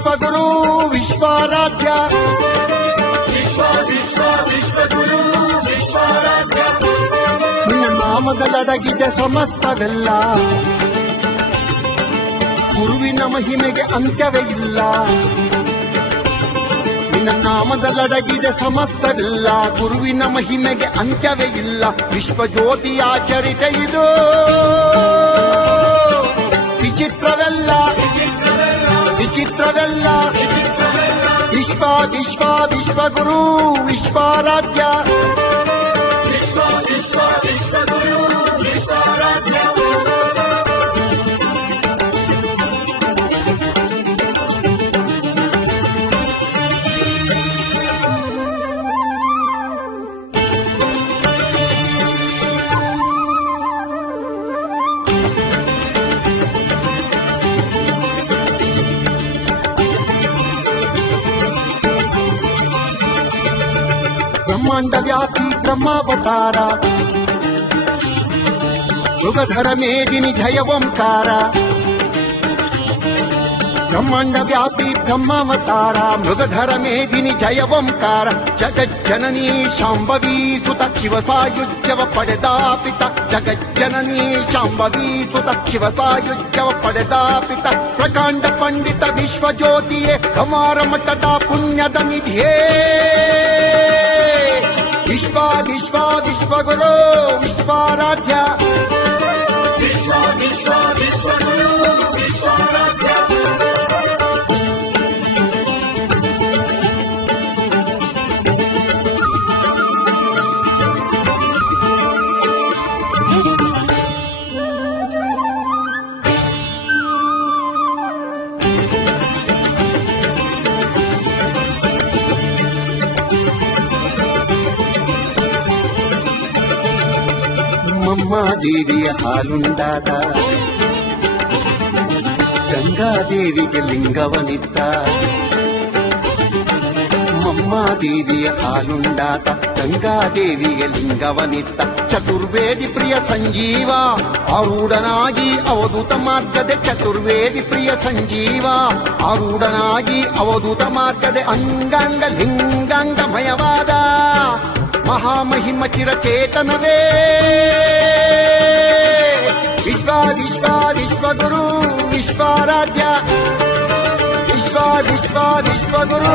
ವಿಶ್ವಗುರು ವಿಶ್ವಾರಾಧ್ಯ ವಿಶ್ವಗುರು ವಿಶ್ವಾರಾಧ್ಯ ನಿನ್ನ ನಾಮದಲ್ಲಡಗಿದೆ ಸಮಸ್ತವೆಲ್ಲ ಗುರುವಿನ ಮಹಿಮೆಗೆ ಅಂತ್ಯವೇ ಇಲ್ಲ ನಿನ್ನ ನಾಮದಲ್ಲಡಗಿದೆ ಸಮಸ್ತವೆಲ್ಲ ಗುರುವಿನ ಮಹಿಮೆಗೆ ಅಂತ್ಯವೇ ಇಲ್ಲ ವಿಶ್ವಜ್ಯೋತಿಯ ಚರಿತೆ ಇದು ವಿಚಿತ್ರವೆಲ್ಲ ವಿಚಿತ್ರವೆಲ್ಲ ವಿಶ್ವಗುರು ವಿಶ್ವಾರಾಧ್ಯ ವಿಶ್ವಗುರು ವಿಶ್ವಾರಾಧ್ಯ ಬ್ರಹ್ಮಾಂಡ ವ್ಯಾಪಿ ಬ್ರಹ್ಮಾವತಾರ ಯುಗಧರ ಮೇದಿನಿ ಜಯ ಓಂಕಾರ ಬ್ರಹ್ಮಾಂಡ ವ್ಯಾಪಿ ಬ್ರಹ್ಮಾವತಾರ ಮೃಗಧರ ಮೇದಿನಿ ಜಯ ಓಂಕಾರ ಜಗಜ್ಜನನೀ ಶಾಂಭವೀ ಸುತ ಶಿವಸಾಯುಜ್ಯವ ಪಡೆದ ಪಿತ ಜಗಜ್ಜನನೀ ಶಾಂಭವೀ ಸುತ ಶಿವಸಾಯುಜ್ಯವ ಪಡೆದ ಪಿತ ಪ್ರಕಾಂಡ ಪಂಡಿತ ವಿಶ್ವಜ್ಯೋತಿಯೇ ಕಮಾರ ಮಠದ ಪುಣ್ಯದ ನಿಧಿಯೇ ವಿಶ್ವಗುರು ವಿಶ್ವಾರಾಧ್ಯ ವಿಶ್ವಗುರು ವಿಶ್ವಾರಾಧ್ಯ ದೇವಿಯ ಹಾಲುಂಡಾದ ಗಂಗಾದೇವಿಗೆ ಲಿಂಗವನಿದ್ದ ಮಮ್ಮಾದೇವಿಯ ಹಾಲುಂಡಾದ ಗಂಗಾದೇವಿಯ ಲಿಂಗವನಿದ್ದ ಚತುರ್ವೇದಿ ಪ್ರಿಯ ಸಂಜೀವ ಆರೂಢನಾಗಿ ಅವಧೂತ ಮಾರ್ಗದೆ ಚತುರ್ವೇದಿ ಪ್ರಿಯ ಸಂಜೀವ ಆರೂಢನಾಗಿ ಅವಧೂತ ಮಾರ್ಗದೆ ಅಂಗಾಂಗ ಲಿಂಗಾಂಗಮಯವಾದ ಮಹಾಮಹಿಮ ಚಿರಚೇತನವೇ ವಿಶ್ವಗುರು ವಿಶ್ವಾರಾಧ್ಯ ವಿಶ್ವಗುರು